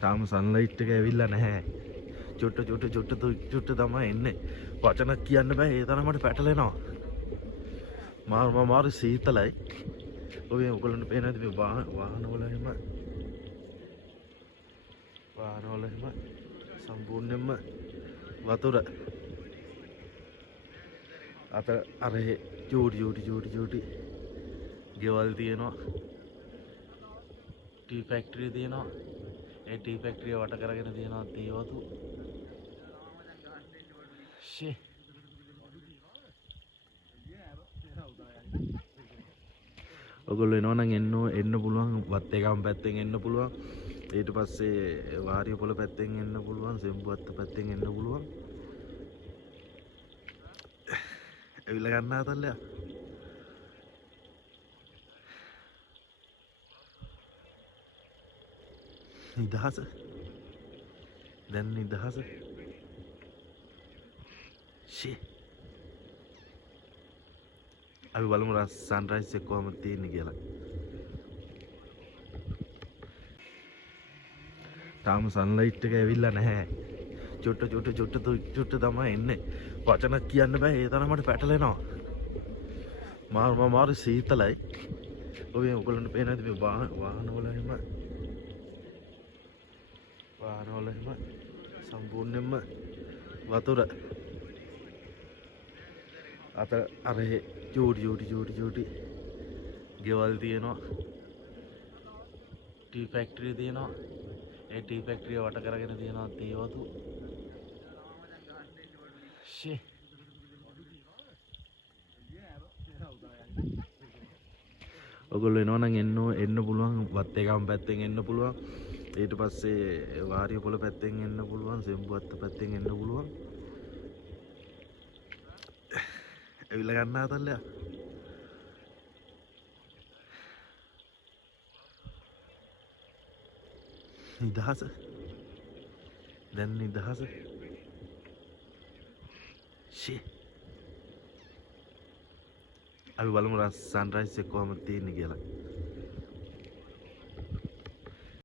තාම සන්ලයිට් එක ඇවිල්ලා නැහැ. චුට්ට තමයි එන්නේ. වචන කියන්න බෑ ඒ තරමට පැටලෙනවා. මාරු සීතලයි. ඔය ඔයගොල්ලන්ට පේනවද මේ වාහනවල එහෙම සම්පූර්ණයෙන්ම වතුර අත අර චූටි ගෙවල් තියෙනවා. ටී ෆැක්ටරිය තියෙනවා. ඒ ටී ෆැක්ටරිය වට කරගෙන තියෙනවා තේ වතු. ෂේ ඔයගොල්ලෝ එනවනම් එන්න පුළුවන්. වත්තේගම පැත්තෙන් එන්න පුළුවන්. ඊට පස්සේ වාරියපොළ පැත්තෙන් එන්න පුළුවන්. සෙම්බුවත්ත පැත්තෙන් එන්න පුළුවන්. ඇවිල්ලා ගන්න ආතල්ලයා. නිදහස. දැන් නිදහස. ෂේ අපි බලමු සන්රයිස් එක කොහොමද තියෙන්නේ කියලා. තාම සන්ලයිට් එක ඇවිල්ලා නැහැ. චුට්ට තමයි එන්නේ. වචන කියන්න බෑ ඒ තරමට පැටලෙනවා. මාරු සීතලයි. ඔය ඔයගොල්ලන්ට පේනවද මේ වාහනවල එහෙම සම්පූර්ණයෙන්ම වතුර අත අර චූටි ගෙවල් තියෙනවා. ටී ෆැක්ටරිය තියෙනවා. ඒ ටී ෆැක්ටරිය වට කරගෙන තියෙනවා තේ වතු. ෂේ ඔයගොල්ලෝ එනවනම් එන්න පුළුවන්. වත්තේගම පැත්තෙන් එන්න පුළුවන්. ඊට පස්සේ වාරියපොළ පැත්තෙන් එන්න පුළුවන්. සෙම්බුවත්ත පැත්තෙන් එන්න පුළුවන්. ඇවිල්ලා ගන්න ආතල්ලයා. නිදහස. දැන් නිදහස. ෂේ අපි බලමු සන්රයිස් එක කොහොමද තියෙන්නේ කියලා.